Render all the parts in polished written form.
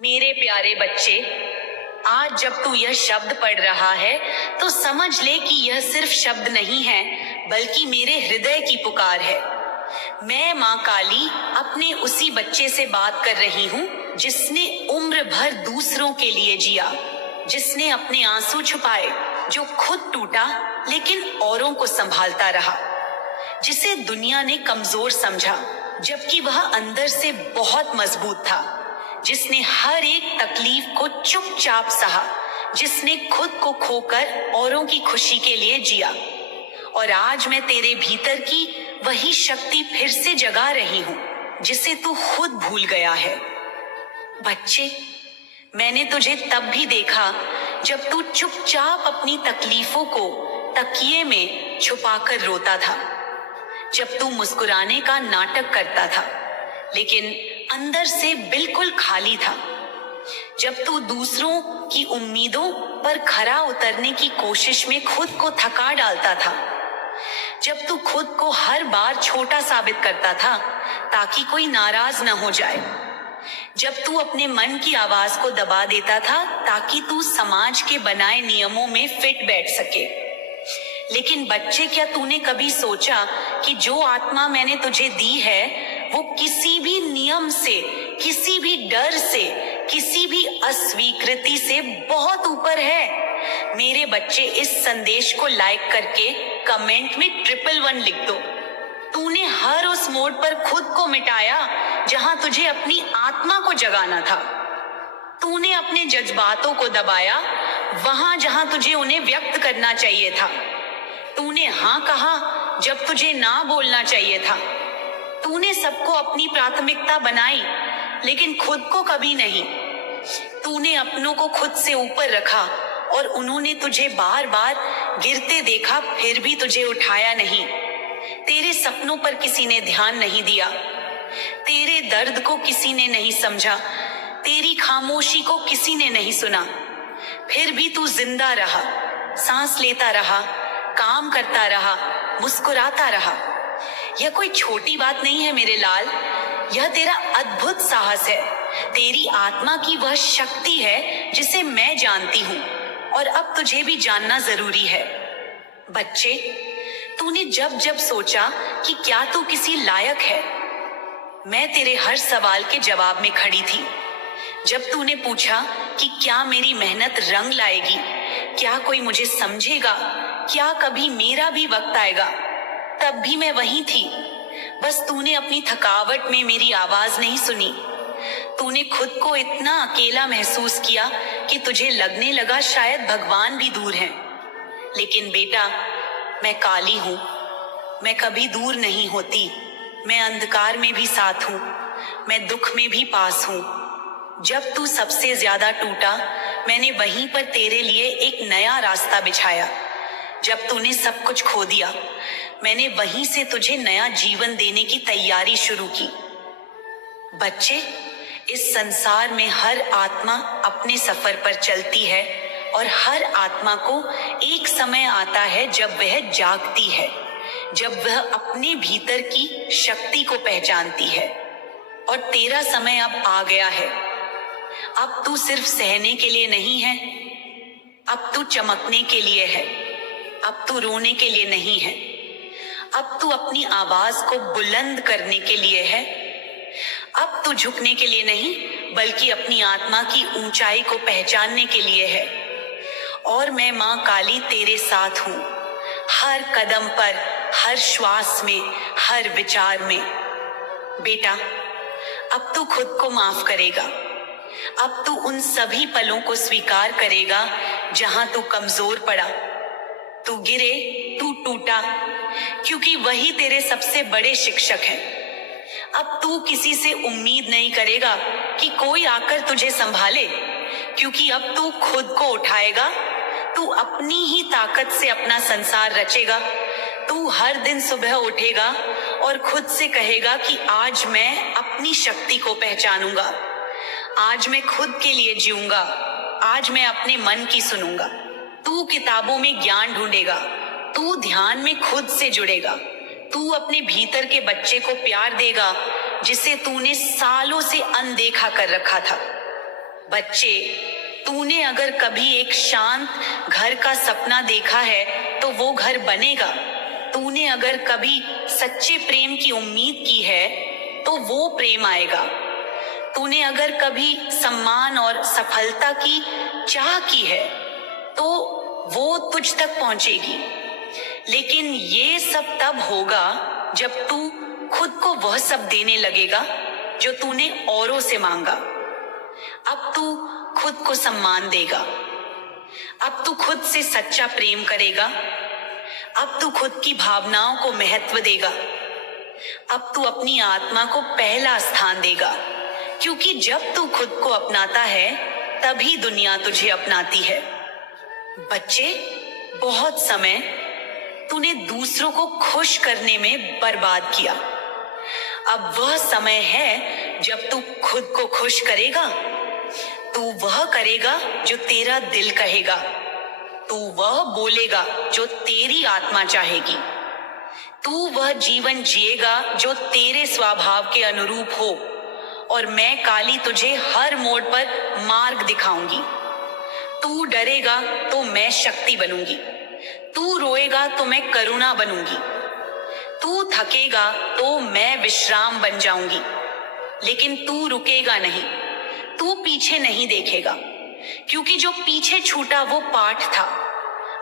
मेरे प्यारे बच्चे, आज जब तू यह शब्द पढ़ रहा है तो समझ ले कि यह सिर्फ शब्द नहीं है, बल्कि मेरे हृदय की पुकार है। मैं माँ काली अपने उसी बच्चे से बात कर रही हूँ जिसने उम्र भर दूसरों के लिए जिया, जिसने अपने आंसू छुपाए, जो खुद टूटा लेकिन औरों को संभालता रहा, जिसे दुनिया ने कमजोर समझा जबकि वह अंदर से बहुत मजबूत था, जिसने हर एक तकलीफ को चुपचाप सहा, जिसने खुद को खोकर औरों की खुशी के लिए जिया। और आज मैं तेरे भीतर की वही शक्ति फिर से जगा रही हूँ जिसे तू खुद भूल गया है। बच्चे, मैंने तुझे तब भी देखा जब तू चुपचाप अपनी तकलीफों को तकिए में छुपाकर रोता था, जब तू मुस्कुराने का नाटक करता था लेकिन अंदर से बिल्कुल खाली था, जब तू दूसरों की उम्मीदों पर खरा उतरने की कोशिश में खुद को थका डालता था, जब तू खुद को हर बार छोटा साबित करता था ताकि कोई नाराज न हो जाए, जब तू अपने मन की आवाज को दबा देता था ताकि तू समाज के बनाए नियमों में फिट बैठ सके। लेकिन बच्चे, क्या तूने कभी सोचा कि जो आत्मा मैंने तुझे दी है वो किसी भी नियम से, किसी भी डर से, किसी भी अस्वीकृति से बहुत ऊपर है? मेरे बच्चे, इस संदेश को लाइक करके कमेंट में 111 लिख दो। तूने हर उस मोड़ पर खुद को मिटाया जहां तुझे अपनी आत्मा को जगाना था। तूने अपने जज्बातों को दबाया वहां जहां तुझे उन्हें व्यक्त करना चाहिए था। तूने हाँ कहा जब तुझे ना बोलना चाहिए था। तूने सबको अपनी प्राथमिकता बनाई लेकिन खुद को कभी नहीं। तूने अपनों को खुद से ऊपर रखा और उन्होंने तुझे बार बार गिरते देखा, फिर भी तुझे उठाया नहीं। तेरे सपनों पर किसी ने ध्यान नहीं दिया, तेरे दर्द को किसी ने नहीं समझा, तेरी खामोशी को किसी ने नहीं सुना। फिर भी तू जिंदा रहा, सांस लेता रहा, काम करता रहा, मुस्कुराता रहा। यह कोई छोटी बात नहीं है मेरे लाल, यह तेरा अद्भुत साहस है, तेरी आत्मा की वह शक्ति है जिसे मैं जानती हूँ और अब तुझे भी जानना जरूरी है। बच्चे, तूने जब जब सोचा कि क्या तू किसी लायक है, मैं तेरे हर सवाल के जवाब में खड़ी थी। जब तूने पूछा कि क्या मेरी मेहनत रंग लाएगी, क्या कोई मुझे समझेगा, क्या कभी मेरा भी वक्त आएगा, तब भी मैं वहीं थी। बस तूने अपनी थकावट में मेरी आवाज नहीं सुनी। तूने खुद को इतना अकेला महसूस किया कि तुझे लगने लगा शायद भगवान भी दूर हैं। लेकिन बेटा, मैं काली हूँ, मैं कभी दूर नहीं होती। मैं अंधकार में भी साथ हूँ, मैं दुख में भी पास हूँ। जब तू सबसे ज्यादा टूटा, मैंने वहीं पर तेरे लिए एक नया रास्ता बिछाया। जब तूने सब कुछ खो दिया, मैंने वहीं से तुझे नया जीवन देने की तैयारी शुरू की। बच्चे, इस संसार में हर आत्मा अपने सफर पर चलती है और हर आत्मा को एक समय आता है जब वह जागती है, जब वह अपने भीतर की शक्ति को पहचानती है। और तेरा समय अब आ गया है। अब तू सिर्फ सहने के लिए नहीं है, अब तू चमकने के लिए है। अब तू रोने के लिए नहीं है, अब तू अपनी आवाज को बुलंद करने के लिए है। अब तू झुकने के लिए नहीं, बल्कि अपनी आत्मा की ऊंचाई को पहचानने के लिए है। और मैं माँ काली तेरे साथ हूँ, हर कदम पर, हर श्वास में, हर विचार में। बेटा, अब तू खुद को माफ करेगा। अब तू उन सभी पलों को स्वीकार करेगा जहां तू कमजोर पड़ा, तू गिरे, तू टूटा, क्योंकि वही तेरे सबसे बड़े शिक्षक हैं। अब तू किसी से उम्मीद नहीं करेगा कि कोई आकर तुझे संभाले, क्योंकि अब तू खुद को उठाएगा। तू अपनी ही ताकत से अपना संसार रचेगा। तू हर दिन सुबह उठेगा और खुद से कहेगा कि आज मैं अपनी शक्ति को पहचानूंगा, आज मैं खुद के लिए जीऊंगा, आज मैं अपने मन की सुनूंगा। तू किताबों में ज्ञान ढूंढेगा, तू ध्यान में खुद से जुड़ेगा, तू अपने भीतर के बच्चे को प्यार देगा जिसे तूने सालों से अनदेखा कर रखा था। बच्चे, तूने अगर कभी एक शांत घर का सपना देखा है तो वो घर बनेगा। तूने अगर कभी सच्चे प्रेम की उम्मीद की है तो वो प्रेम आएगा। तूने अगर कभी सम्मान और सफलता की चाह की है तो वो तुझ तक पहुंचेगी। लेकिन ये सब तब होगा जब तू खुद को वह सब देने लगेगा जो तूने औरों से मांगा। अब तू खुद को सम्मान देगा। अब तू खुद से सच्चा प्रेम करेगा। अब तू खुद की भावनाओं को महत्व देगा। अब तू अपनी आत्मा को पहला स्थान देगा, क्योंकि जब तू खुद को अपनाता है तभी दुनिया तुझे अपनाती है। बच्चे, बहुत समय तूने दूसरों को खुश करने में बर्बाद किया। अब वह समय है जब तू खुद को खुश करेगा। तू वह करेगा जो तेरा दिल कहेगा। तू वह बोलेगा जो तेरी आत्मा चाहेगी। तू वह जीवन जिएगा जो तेरे स्वभाव के अनुरूप हो। और मैं काली तुझे हर मोड़ पर मार्ग दिखाऊंगी। तू डरेगा तो मैं शक्ति बनूंगी। तू रोएगा तो मैं करुणा बनूंगी। तू थकेगा तो मैं विश्राम बन जाऊंगी। लेकिन तू रुकेगा नहीं, तू पीछे नहीं देखेगा, क्योंकि जो पीछे छूटा वो पाठ था।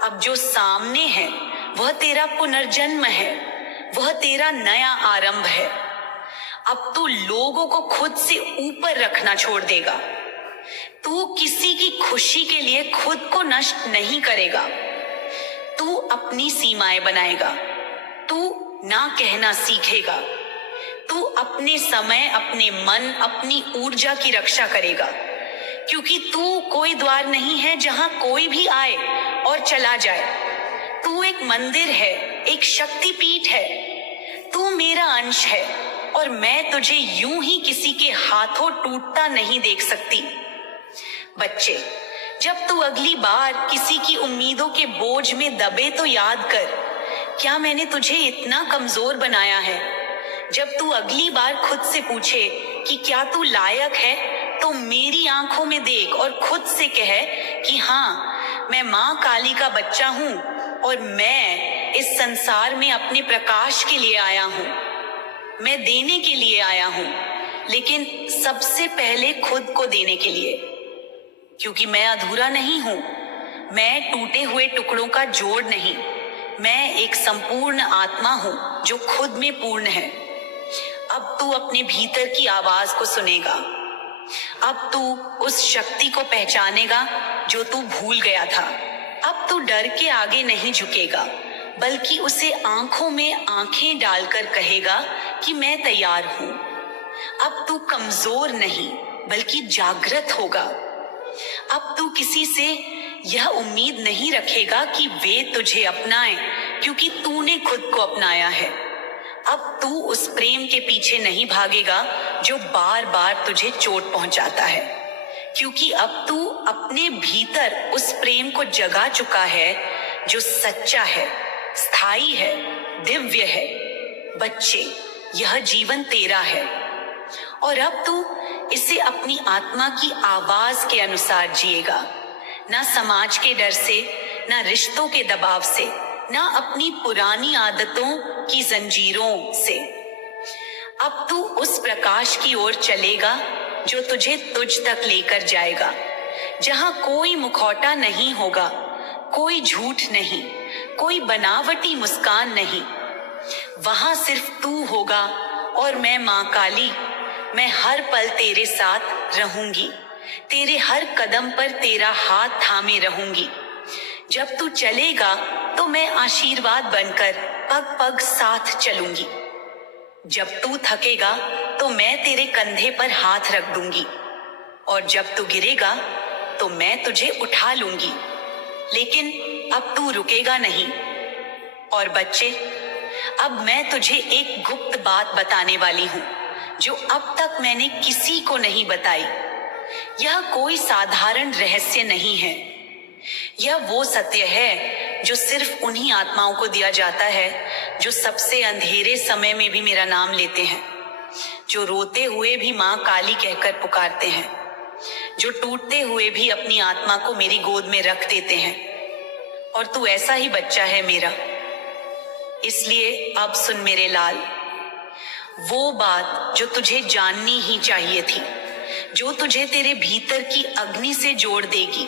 अब जो सामने है वह तेरा पुनर्जन्म है, वह तेरा नया आरंभ है। अब तू लोगों को खुद से ऊपर रखना छोड़ देगा। तू किसी की खुशी के लिए खुद को नष्ट नहीं करेगा। तू अपनी सीमाएं बनाएगा। तू ना कहना सीखेगा। तू अपने समय, अपने मन, अपनी ऊर्जा की रक्षा करेगा, क्योंकि तू कोई द्वार नहीं है जहां कोई भी आए और चला जाए। तू एक मंदिर है, एक शक्तिपीठ है। तू मेरा अंश है और मैं तुझे यूं ही किसी के हाथों टूटता नहीं देख सकती। बच्चे, जब तू अगली बार किसी की उम्मीदों के बोझ में दबे तो याद कर, क्या मैंने तुझे इतना कमजोर बनाया है? जब तू अगली बार खुद से पूछे कि क्या तू लायक है, तो मेरी आंखों में देख और खुद से कहे कि हाँ, मैं माँ काली का बच्चा हूँ और मैं इस संसार में अपने प्रकाश के लिए आया हूँ। मैं देने के लिए आया हूँ, लेकिन सबसे पहले खुद को देने के लिए, क्योंकि मैं अधूरा नहीं हूँ। मैं टूटे हुए टुकड़ों का जोड़ नहीं, मैं एक संपूर्ण आत्मा हूँ जो खुद में पूर्ण है। अब तू अपने भीतर की आवाज को सुनेगा। अब तू उस शक्ति को पहचानेगा जो तू भूल गया था। अब तू डर के आगे नहीं झुकेगा, बल्कि उसे आंखों में आंखें डालकर कहेगा कि मैं तैयार हूं। अब तू कमजोर नहीं, बल्कि जागृत होगा। अब तू किसी से यह उम्मीद नहीं रखेगा कि वे तुझे अपनाएं, क्योंकि तूने खुद को अपनाया है। अब तू उस प्रेम के पीछे नहीं भागेगा जो बार बार तुझे चोट पहुंचाता है, क्योंकि अब तू अपने भीतर उस प्रेम को जगा चुका है जो सच्चा है, स्थायी है, दिव्य है। बच्चे, यह जीवन तेरा है और अब तू इसे अपनी आत्मा की आवाज के अनुसार जिएगा, ना समाज के डर से, ना रिश्तों के दबाव से, ना अपनी पुरानी आदतों की जंजीरों से। अब तू उस प्रकाश की ओर चलेगा जो तुझे तुझ तक लेकर जाएगा, जहां कोई मुखौटा नहीं होगा, कोई झूठ नहीं, कोई बनावटी मुस्कान नहीं। वहां सिर्फ तू होगा और मैं माँ काली, मैं हर पल तेरे साथ रहूंगी। तेरे हर कदम पर तेरा हाथ थामे रहूंगी। जब तू चलेगा तो मैं आशीर्वाद बनकर पग पग साथ चलूंगी। जब तू थकेगा तो मैं तेरे कंधे पर हाथ रख दूंगी, और जब तू गिरेगा तो मैं तुझे उठा लूंगी। लेकिन अब तू रुकेगा नहीं। और बच्चे, अब मैं तुझे एक गुप्त बात बताने वाली हूँ जो अब तक मैंने किसी को नहीं बताई। यह कोई साधारण रहस्य नहीं है। यह वो सत्य है जो सिर्फ उन्हीं आत्माओं को दिया जाता है जो सबसे अंधेरे समय में भी मेरा नाम लेते हैं, जो रोते हुए भी माँ काली कहकर पुकारते हैं, जो टूटते हुए भी अपनी आत्मा को मेरी गोद में रख देते हैं। और तू ऐसा ही बच्चा है मेरा। इसलिए अब सुन मेरे लाल, वो बात जो तुझे जाननी ही चाहिए थी, जो तुझे तेरे भीतर की अग्नि से जोड़ देगी,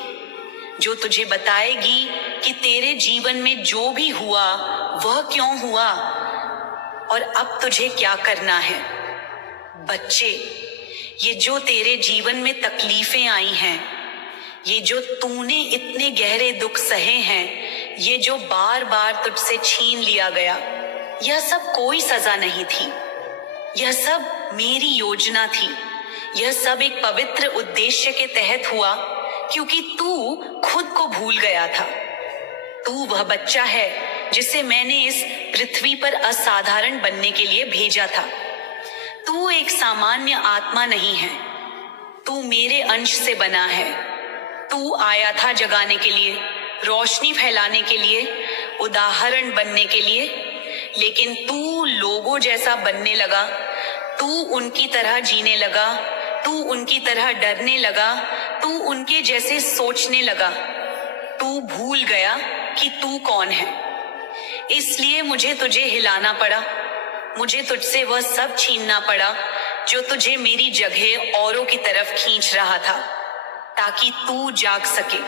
जो तुझे बताएगी कि तेरे जीवन में जो भी हुआ वह क्यों हुआ और अब तुझे क्या करना है। बच्चे, ये जो तेरे जीवन में तकलीफें आई हैं, ये जो तूने इतने गहरे दुख सहे हैं, ये जो बार बार तुझसे छीन लिया गया, यह सब कोई सजा नहीं थी। यह सब मेरी योजना थी। यह सब एक पवित्र उद्देश्य के तहत हुआ, क्योंकि तू खुद को भूल गया था। तू वह बच्चा है जिसे मैंने इस पृथ्वी पर असाधारण बनने के लिए भेजा था। तू एक सामान्य आत्मा नहीं है। तू मेरे अंश से बना है। तू आया था जगाने के लिए, रोशनी फैलाने के लिए, उदाहरण बनने के लिए, लेकिन तू लोगों जैसा बनने लगा। तू उनकी तरह जीने लगा। तू उनकी तरह डरने लगा। तू उनके जैसे सोचने लगा। तू भूल गया कि तू कौन है। इसलिए मुझे तुझे हिलाना पड़ा। मुझे तुझसे वह सब छीनना पड़ा जो तुझे मेरी जगह औरों की तरफ खींच रहा था, ताकि तू जाग सके,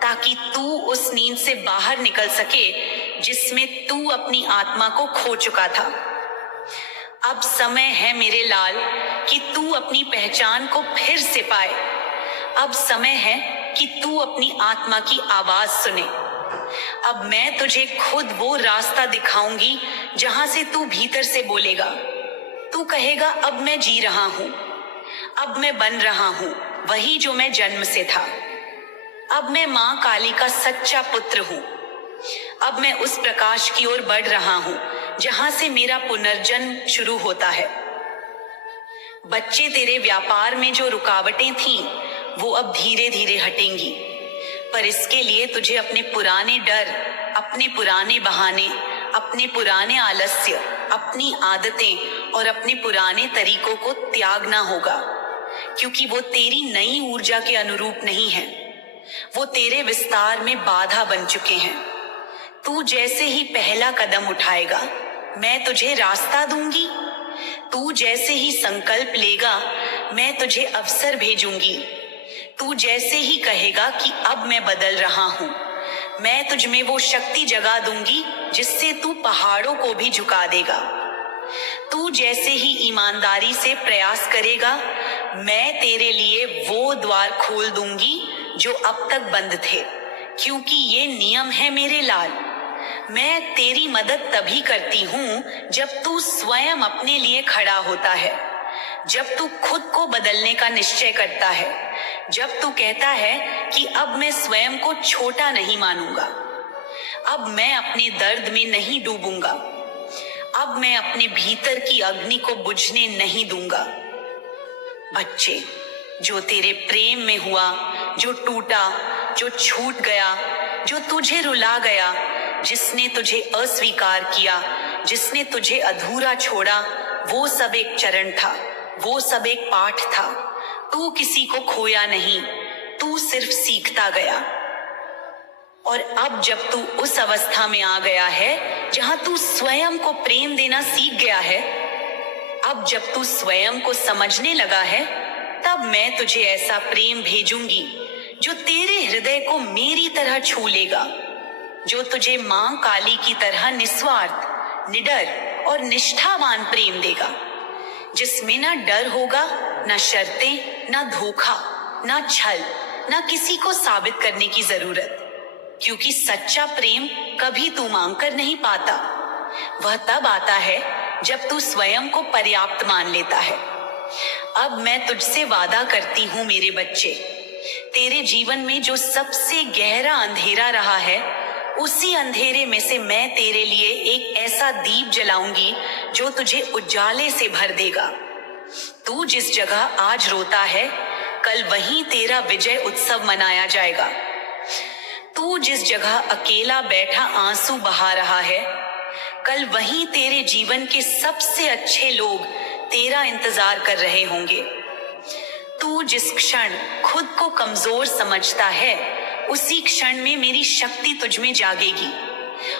ताकि तू उस नींद से बाहर निकल सके जिसमें तू अपनी आत्मा को खो चुका था। अब समय है मेरे लाल कि तू अपनी पहचान को फिर से पाए। अब समय है कि तू अपनी आत्मा की आवाज सुने। अब मैं तुझे खुद वो रास्ता दिखाऊंगी जहां से तू भीतर से बोलेगा। तू कहेगा, अब मैं जी रहा हूं, अब मैं बन रहा हूं वही जो मैं जन्म से था। अब मैं मां काली का सच्चा पुत्र हूं। अब मैं उस प्रकाश की ओर बढ़ रहा हूं जहां से मेरा पुनर्जन्म शुरू होता है। बच्चे, तेरे व्यापार में जो रुकावटें थीं, वो अब धीरे धीरे हटेंगी, पर इसके लिए तुझे अपने पुराने डर, अपने पुराने बहाने, अपने पुराने आलस्य, अपनी आदतें और अपने पुराने तरीकों को त्यागना होगा, क्योंकि वो तेरी नई ऊर्जा के अनुरूप नहीं है। वो तेरे विस्तार में बाधा बन चुके हैं। तू जैसे ही पहला कदम उठाएगा, मैं तुझे रास्ता दूंगी। तू जैसे ही संकल्प लेगा, मैं तुझे अवसर भेजूंगी। तू जैसे ही कहेगा कि अब मैं बदल रहा हूं, मैं तुझ में वो शक्ति जगा दूंगी जिससे तू पहाड़ों को भी झुका देगा। तू जैसे ही ईमानदारी से प्रयास करेगा, मैं तेरे लिए वो द्वार खोल दूंगी जो अब तक बंद थे, क्योंकि ये नियम है मेरे लाल। मैं तेरी मदद तभी करती हूँ जब तू स्वयं अपने लिए खड़ा होता है, जब तू खुद को बदलने का निश्चय करता है, जब तू कहता है कि अब मैं स्वयं को छोटा नहीं मानूंगा, अब मैं अपने दर्द में नहीं डूबूंगा, अब मैं अपने भीतर की अग्नि को बुझने नहीं दूंगा। बच्चे, जो तेरे प्रेम में हुआ, जो टूटा, जो छूट गया, जो तुझे रुला गया, जिसने तुझे अस्वीकार किया, जिसने तुझे अधूरा छोड़ा, वो सब एक चरण था, वो सब एक पाठ था। तू किसी को खोया नहीं, तू सिर्फ सीखता गया। और अब जब तू उस अवस्था में आ गया है जहां तू स्वयं को प्रेम देना सीख गया है, अब जब तू स्वयं को समझने लगा है, तब मैं तुझे ऐसा प्रेम भेजूंगी जो तेरे हृदय को मेरी तरह छू लेगा, जो तुझे मां काली की तरह निस्वार्थ, निडर और निष्ठावान प्रेम देगा, जिसमें ना डर होगा, ना शर्तें, ना धोखा, ना छल, ना किसी को साबित करने की जरूरत, क्योंकि सच्चा प्रेम कभी तू मांग कर नहीं पाता। वह तब आता है जब तू स्वयं को पर्याप्त मान लेता है। अब मैं तुझसे वादा करती हूँ मेरे बच्चे, तेरे जीवन में जो सबसे गहरा अंधेरा रहा है, उसी अंधेरे में से मैं तेरे लिए एक ऐसा दीप जलाऊंगी जो तुझे उजाले से भर देगा। तू जिस जगह आज रोता है, कल वहीं तेरा विजय उत्सव मनाया जाएगा। तू जिस जगह अकेला बैठा आंसू बहा रहा है, कल वहीं तेरे जीवन के सबसे अच्छे लोग तेरा इंतजार कर रहे होंगे। तू जिस क्षण खुद को कमजोर समझता है, उसी क्षण में मेरी शक्ति तुझ में जागेगी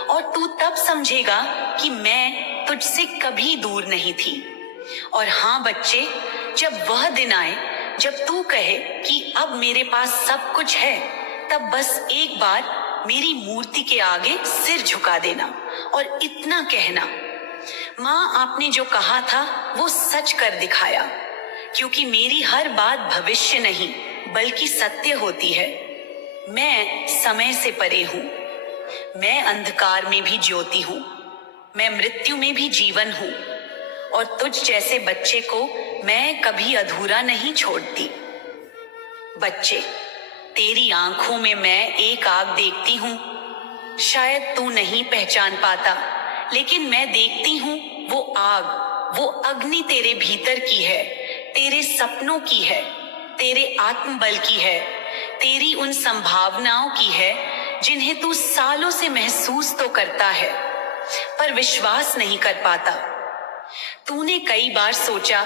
और तू तब समझेगा कि मैं तुझसे कभी दूर नहीं थी। और हाँ बच्चे, जब वह दिन आए जब तू कहे कि अब मेरे पास सब कुछ है, तब बस एक बार मेरी मूर्ति के आगे सिर झुका देना और इतना कहना, माँ आपने जो कहा था वो सच कर दिखाया, क्योंकि मेरी हर बात भविष्य नहीं बल्कि सत्य होती है। मैं समय से परे हूँ, मैं अंधकार में भी ज्योति हूँ, मैं मृत्यु में भी जीवन हूँ और तुझ जैसे बच्चे को मैं कभी अधूरा नहीं छोड़ती। बच्चे, तेरी आंखों में मैं एक आग देखती हूँ, शायद तू नहीं पहचान पाता, लेकिन मैं देखती हूँ वो आग, वो अग्नि तेरे भीतर की है, तेरे सपनों की है, तेरे आत्मबल की है, तेरी उन संभावनाओं की है जिन्हें तू सालों से महसूस तो करता है पर विश्वास नहीं कर पाता। तूने कई बार सोचा,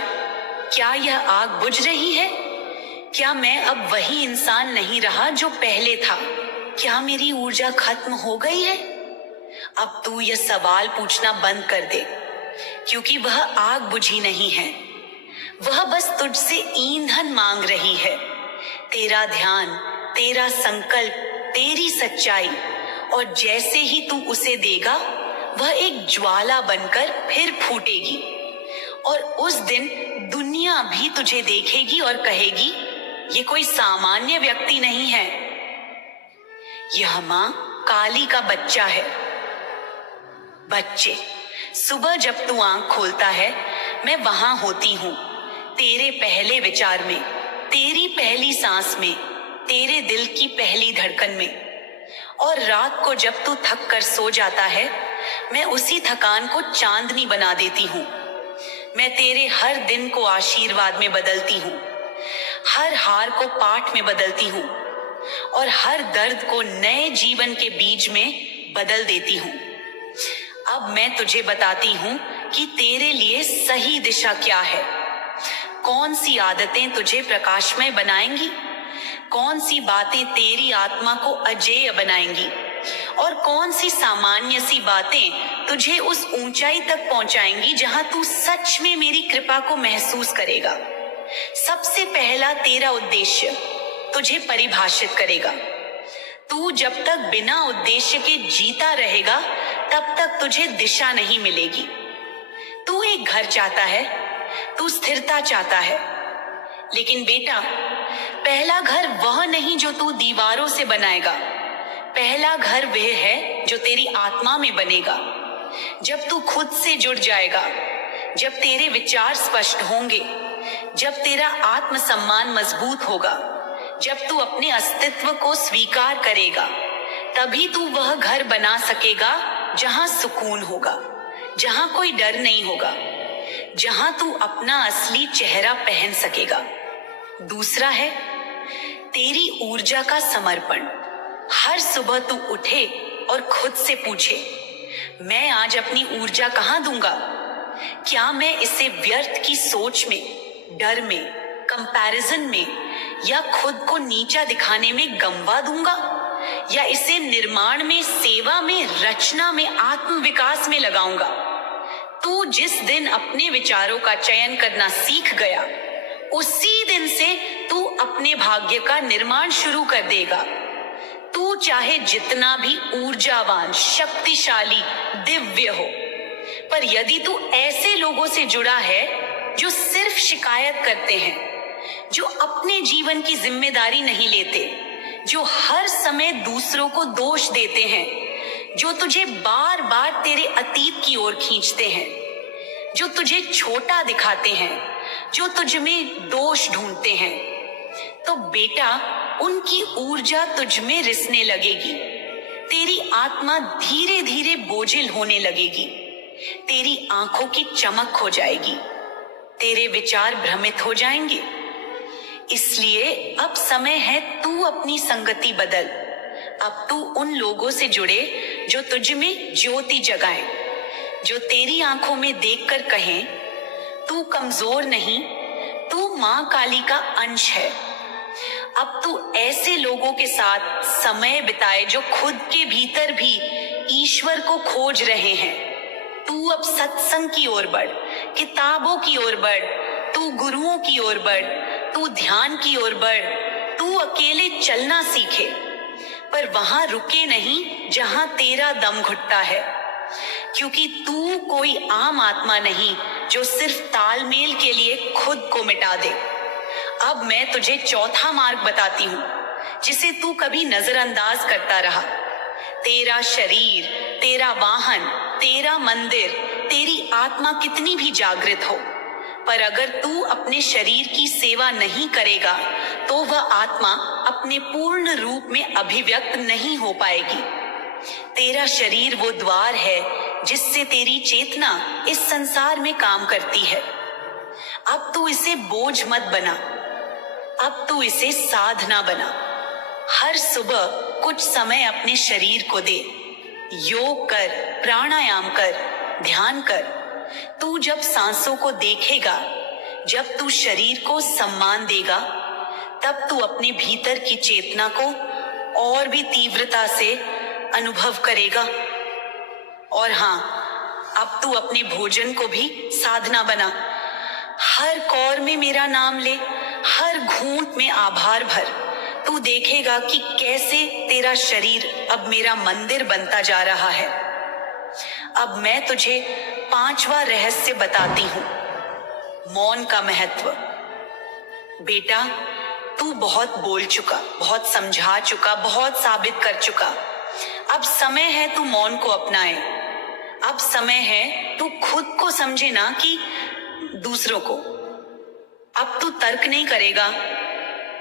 क्या यह आग बुझ रही है? क्या मैं अब वही इंसान नहीं रहा जो पहले था? क्या मेरी ऊर्जा खत्म हो गई है? अब तू यह सवाल पूछना बंद कर दे, क्योंकि वह आग बुझी नहीं है, वह बस तुझसे ईंधन मांग रही है। तेरा ध्यान, तेरा संकल्प, तेरी सच्चाई, और जैसे ही तू उसे देगा वह एक ज्वाला बनकर फिर फूटेगी और उस दिन दुनिया भी तुझे देखेगी और कहेगी, ये कोई सामान्य व्यक्ति नहीं है, यह मां काली का बच्चा है। बच्चे, सुबह जब तू आंख खोलता है, मैं वहां होती हूँ, तेरे पहले विचार में, तेरी पहली सांस में, तेरे दिल की पहली धड़कन में। और रात को जब तू थक कर सो जाता है, मैं उसी थकान को चांदनी बना देती हूँ। मैं तेरे हर दिन को आशीर्वाद में बदलती हूँ, हर हार को पाठ में बदलती हूँ और हर दर्द को नए जीवन के बीज में बदल देती हूँ। अब मैं तुझे बताती हूँ कि तेरे लिए सही दिशा क्या है, कौन सी आदतें तुझे प्रकाशमय बनाएंगी, कौन सी बातें तेरी आत्मा को अजेय बनाएंगी और कौन सी सामान्य सी बातें तुझे उस ऊंचाई तक पहुंचाएंगी जहां तू सच में मेरी कृपा को महसूस करेगा। सबसे पहला तेरा उद्देश्य तुझे परिभाषित करेगा। तू जब तक बिना उद्देश्य के जीता रहेगा, तब तक तुझे दिशा नहीं मिलेगी। तू एक घर चाहता है, तू स्थिरता चाहता है, लेकिन बेटा, पहला घर वह नहीं जो तू दीवारों से बनाएगा, पहला घर वह है जो तेरी आत्मा में बनेगा। जब तू खुद से जुड़ जाएगा, जब तेरे विचार स्पष्ट होंगे, जब तेरा आत्मसम्मान मजबूत होगा, जब तू अपने अस्तित्व को स्वीकार करेगा, तभी तू वह घर बना सकेगा जहां सुकून होगा, जहां कोई डर नहीं होगा, जहां तू अपना असली चेहरा पहन सकेगा। दूसरा है तेरी ऊर्जा का समर्पण। हर सुबह तू उठे और खुद से पूछे, मैं आज अपनी ऊर्जा कहाँ दूंगा? क्या मैं इसे व्यर्थ की सोच में, डर में, कंपैरिजन में या खुद को नीचा दिखाने में गंवा दूंगा, या इसे निर्माण में, सेवा में, रचना में, आत्मविकास में लगाऊंगा? तू जिस दिन अपने विचारों का चयन करना सीख गया, उसी दिन से तू अपने भाग्य का निर्माण शुरू कर देगा। तू चाहे जितना भी ऊर्जावान, शक्तिशाली, दिव्य हो, पर यदि तू ऐसे लोगों से जुड़ा है जो सिर्फ शिकायत करते हैं, जो अपने जीवन की जिम्मेदारी नहीं लेते, जो हर समय दूसरों को दोष देते हैं, जो तुझे बार बार तेरे अतीत की ओर खींचते हैं, जो तुझे छोटा दिखाते हैं, जो तुझ में दोष ढूंढते हैं, तो बेटा, उनकी ऊर्जा तुझ में रिसने लगेगी। तेरी आत्मा धीरे धीरे बोझिल होने लगेगी, तेरी आंखों की चमक खो जाएगी, तेरे विचार भ्रमित हो जाएंगे। इसलिए अब समय है तू अपनी संगति बदल। अब तू उन लोगों से जुड़े जो तुझ में ज्योति जगाएं, जो तेरी आंखों में देखकर कहें, तू कमजोर नहीं, तू माँ काली का अंश है। अब तू ऐसे लोगों के साथ समय बिताए जो खुद के भीतर भी ईश्वर को खोज रहे हैं। तू अब सत्संग की ओर बढ़, किताबों की ओर बढ़, तू गुरुओं की ओर बढ़, तू ध्यान की ओर बढ़, तू अकेले चलना सीखे, पर वहां रुके नहीं जहां तेरा दम घुटता है, क्योंकि तू कोई आम आत्मा नहीं जो सिर्फ तालमेल के लिए खुद को मिटा दे। अब मैं तुझे चौथा मार्ग बताती हूँ जिसे तू कभी नजरअंदाज करता रहा। तेरा शरीर, तेरा वाहन, तेरा मंदिर, तेरी आत्मा कितनी भी जागृत हो, पर अगर तू अपने शरीर की सेवा नहीं करेगा तो वह आत्मा अपने पूर्ण रूप में अभिव्यक्त नहीं हो पाएगी। तेरा शरीर वो द्वार है जिससे तेरी चेतना इस संसार में काम करती है। अब तू इसे बोझ मत बना, अब तू इसे साधना बना। हर सुबह कुछ समय अपने शरीर को दे, योग कर, प्राणायाम कर, ध्यान कर। तू जब सांसों को देखेगा, जब तू शरीर को सम्मान देगा, तब तू अपने भीतर की चेतना को और भी तीव्रता से अनुभव करेगा। और हाँ, अब तू अपने भोजन को भी साधना बना। हर कौर में मेरा नाम ले, हर घूंट में आभार भर। तू देखेगा कि कैसे तेरा शरीर अब मेरा मंदिर बनता जा रहा है। अब मैं तुझे पांचवा रहस्य बताती हूँ, मौन का महत्व। बेटा, तू बहुत बोल चुका, बहुत समझा चुका, बहुत साबित कर चुका। अब समय है तू मौन को अपनाए। अब समय है तू खुद को समझे ना कि दूसरों को। अब तू तर्क नहीं करेगा,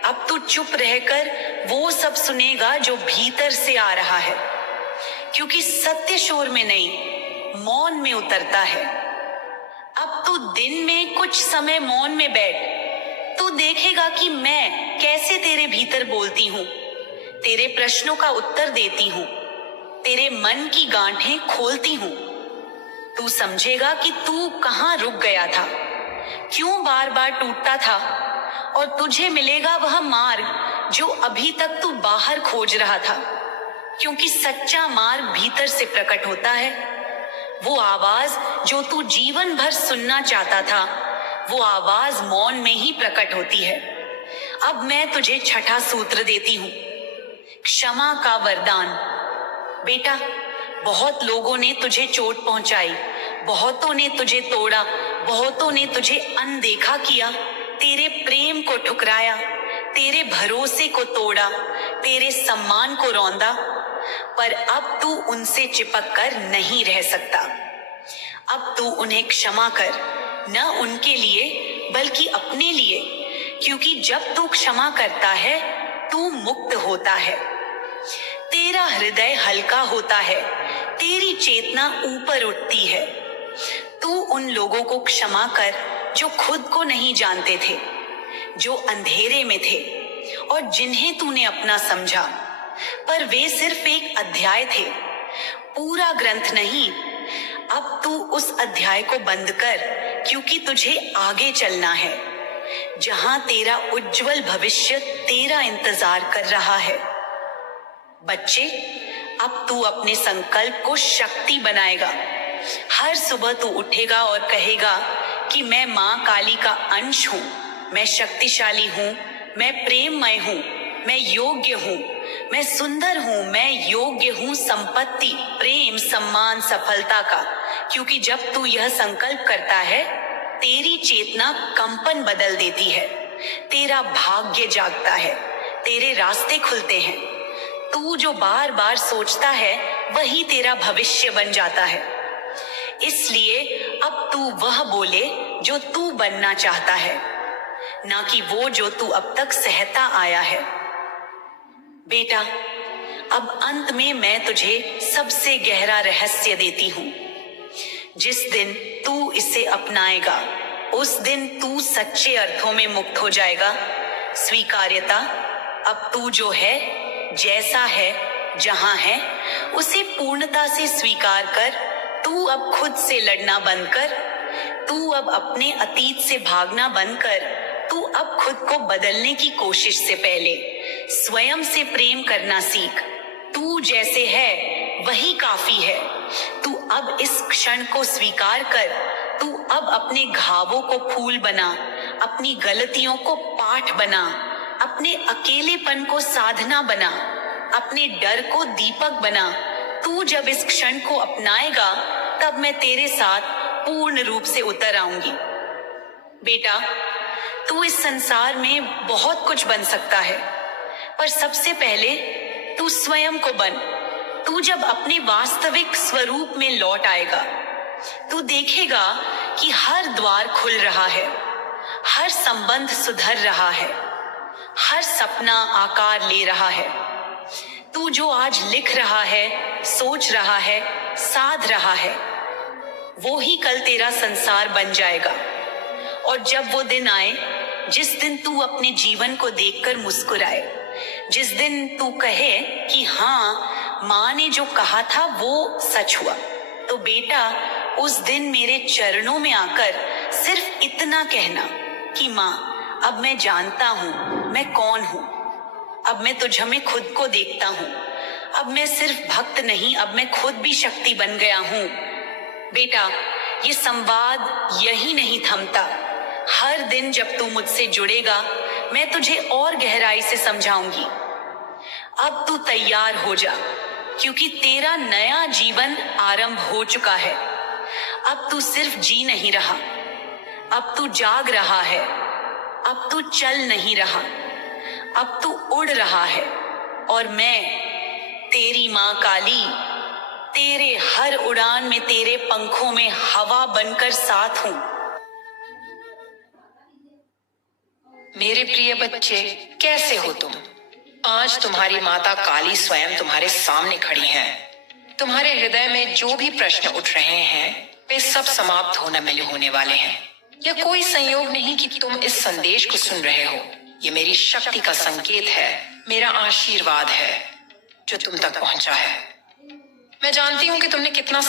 अब तू चुप रहकर वो सब सुनेगा जो भीतर से आ रहा है, क्योंकि सत्य शोर में नहीं, मौन में उतरता है। अब तू दिन में कुछ समय मौन में बैठ, तू देखेगा कि मैं कैसे तेरे भीतर बोलती हूँ, तेरे प्रश्नों का उत्तर देती हूँ, तेरे मन की गांठें खोलती हूँ। तू समझेगा कि तू कहाँ रुक गया था, क्यों बार बार टूटता था, और तुझे मिलेगा वह मार्ग जो अभी तक तू बाहर खोज रहा था, क्योंकि सच्चा मार्ग भीतर से प्रकट होता है। वो आवाज जो तू जीवन भर सुनना चाहता था, वो आवाज मौन में ही प्रकट होती है। अब मैं तुझे छठा सूत्र देती हूँ, क्षमा का वरदान। बेटा, बहुत लोगों ने तुझे चोट पहुंचाई, बहुतों ने तुझे तोड़ा, बहुतों ने तुझे अनदेखा किया, तेरे प्रेम को ठुकराया, तेरे भरोसे को तोड़ा, तेरे सम्मान को रौंदा, पर अब तू उनसे चिपक कर नहीं रह सकता। अब तू उन्हें क्षमा कर, न उनके लिए बल्कि अपने लिए, क्योंकि जब तू क्षमा करता है तू मुक्त होता है, तेरा हृदय हल्का होता है, तेरी चेतना ऊपर उठती है। तू उन लोगों को क्षमा कर जो खुद को नहीं जानते थे, जो अंधेरे में थे और जिन्हें तूने अपना समझा, पर वे सिर्फ एक अध्याय थे, पूरा ग्रंथ नहीं। अब तू उस अध्याय को बंद कर, क्योंकि तुझे आगे चलना है, जहां तेरा उज्जवल भविष्य तेरा इंतजार कर रहा है। बच्चे, अब तू अपने संकल्प को शक्ति बनाएगा। हर सुबह तू उठेगा और कहेगा कि मैं माँ काली का अंश हूँ, मैं शक्तिशाली हूँ, मैं प्रेममय हूँ, मैं योग्य हूँ, मैं सुंदर हूँ, मैं योग्य हूँ संपत्ति, प्रेम, सम्मान, सफलता का। क्योंकि जब तू यह संकल्प करता है, तेरी चेतना कंपन बदल देती है, तेरा भाग्य जागता है, तेरे रास्ते खुलते हैं। तू जो बार बार सोचता है वही तेरा भविष्य बन जाता है। इसलिए अब तू वह बोले जो तू बनना चाहता है, ना कि वो जो तू अब तक सहता आया है। बेटा, अब अंत में मैं तुझे सबसे गहरा रहस्य देती हूँ। जिस दिन तू इसे अपनाएगा, उस दिन तू सच्चे अर्थों में मुक्त हो जाएगा। स्वीकार्यता, अब तू जो है, जैसा है, जहां है, उसे पूर्णता से स्वीकार कर। तू अब खुद से लड़ना बंद कर, तू अब अपने अतीत से भागना बंद कर, तू अब खुद को बदलने की कोशिश से पहले स्वयं से प्रेम करना सीख। तू जैसे है वही काफी है। तू अब इस क्षण को स्वीकार कर। तू अब अपने घावों को फूल बना, अपनी गलतियों को पाठ बना, अपने अकेलेपन को साधना बना, अपने डर को दीपक बना। तू जब इस क्षण को अपनाएगा तब मैं तेरे साथ पूर्ण रूप से उतर आऊंगी। बेटा, तू इस संसार में बहुत कुछ बन सकता है, पर सबसे पहले तू स्वयं को बन। तू जब अपने वास्तविक स्वरूप में लौट आएगा, तू देखेगा कि हर द्वार खुल रहा है, हर संबंध सुधर रहा है, हर सपना आकार ले रहा है। तू जो आज लिख रहा है, सोच रहा है, साध रहा है, वो ही कल तेरा संसार बन जाएगा। और जब वो दिन आए जिस दिन तू अपने जीवन को देखकर मुस्कुराए, जिस दिन तू कहे कि हाँ, माँ ने जो कहा था वो सच हुआ, तो बेटा उस दिन मेरे चरणों में आकर सिर्फ इतना कहना कि माँ, अब मैं जानता हूँ मैं कौन हूँ। अब मैं तुझ में खुद को देखता हूँ। अब मैं सिर्फ भक्त नहीं, अब मैं खुद भी शक्ति बन गया हूँ। बेटा, ये संवाद यही नहीं थमता। हर दिन जब तू मुझसे जुड़ेगा, मैं तुझे और गहराई से समझाऊंगी। अब तू तैयार हो जा, क्योंकि तेरा नया जीवन आरंभ हो चुका है। अब तू सिर्फ जी नहीं रहा, अब तू जाग रहा है। अब तू चल नहीं रहा, अब तू उड़ रहा है। और मैं, तेरी माँ काली, तेरे हर उड़ान में, तेरे पंखों में हवा बनकर साथ हूं। मेरे प्रिय बच्चे, कैसे हो तुम? आज तुम्हारी माता काली स्वयं तुम्हारे सामने खड़ी है। तुम्हारे हृदय में जो भी प्रश्न उठ रहे हैं, वे सब समाप्त होने वाले हैं। यह कोई संयोग नहीं कि तुम इस संदेश को सुन रहे हो। ये मेरी शक्ति का संकेत है, मेरा आशीर्वाद है जो तुम तक पहुंचा है। मैं जानती हूं कि तुमने कितना